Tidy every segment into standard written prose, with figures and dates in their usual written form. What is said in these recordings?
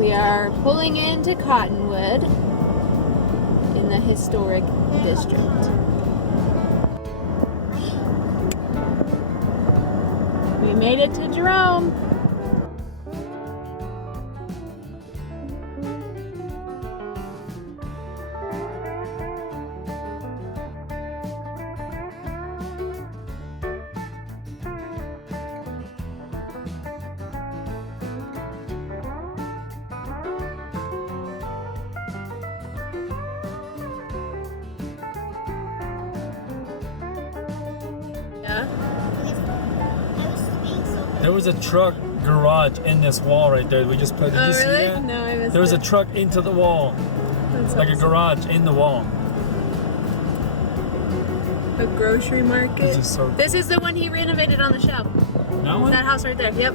We are pulling into Cottonwood in the historic district. We made it to Jerome. There was a truck garage in this wall right there. We just put. Did you see that? No, I missed There was it. a truck into the wall. That's Like a garage in the wall. A grocery market. This is so cool. This is the one he renovated on the shelf. That one? That house right there. Yep.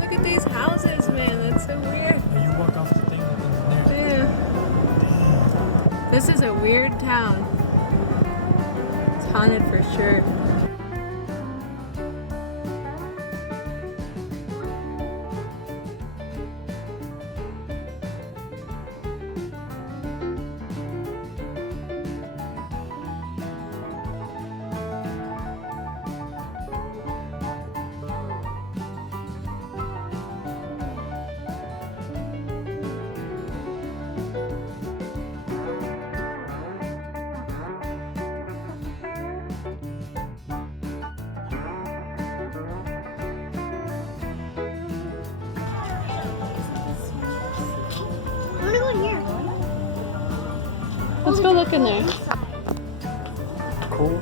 Look at these houses, man. That's so weird. You walk off the thing and there. Yeah. This is a weird town. It's haunted for sure. Let's go look in there. Cool.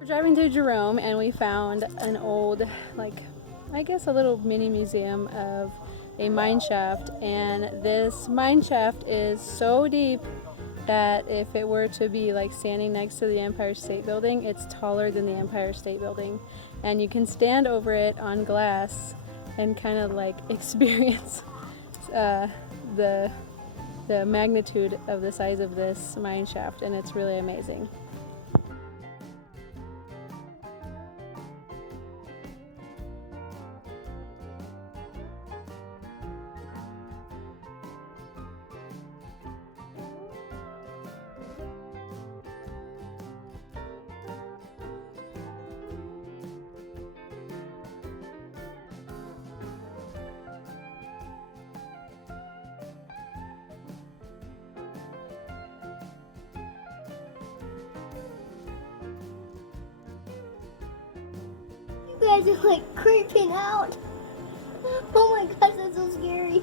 We're driving through Jerome and we found an old, I guess a little mini museum of a mine shaft, and this mine shaft is so deep that if it were to be like standing next to the Empire State Building, it's taller than the Empire State Building, and you can stand over it on glass and kind of like experience the magnitude of the size of this mine shaft, and it's really amazing. You guys are like creeping out. Oh my gosh, that's so scary.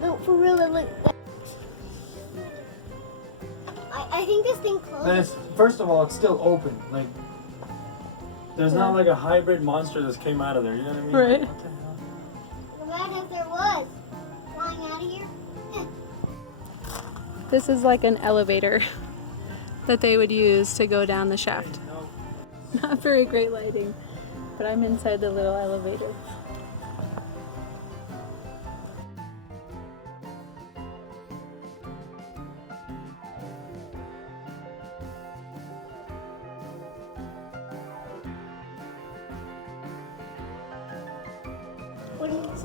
No, for real, I think this thing closed. First of all, it's still open. Like, there's not like a hybrid monster that came out of there. You know what I mean? Right. What the hell? Imagine if there was flying out of here. This is like an elevator that they would use to go down the shaft. Not very great lighting, but I'm inside the little elevator.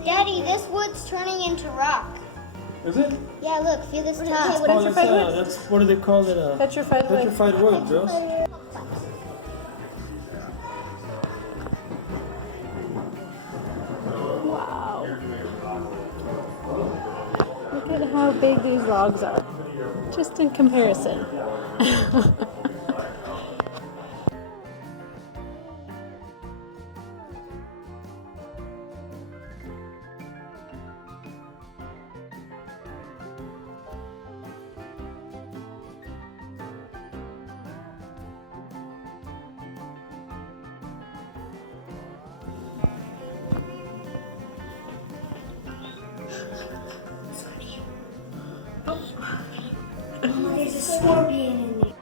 Daddy, this wood's turning into rock. Is it? Yeah, look, feel this top. What is your favorite? That's what do they call it? Petrified wood. Petrified wood, Joss. Wow. Look at how big these logs are. Just in comparison. There's a scorpion in there.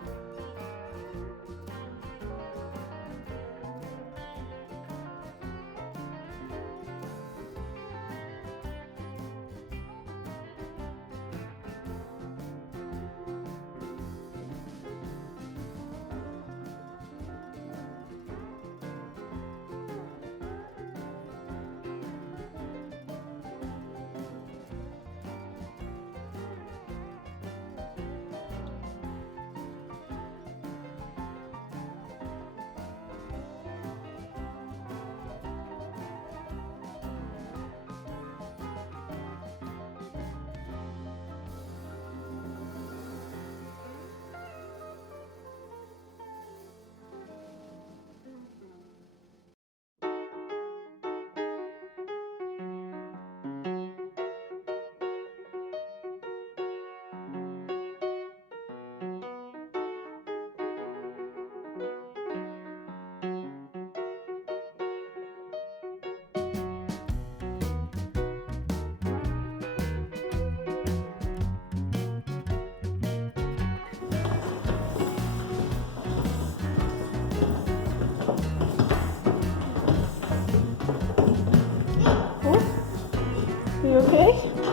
You okay?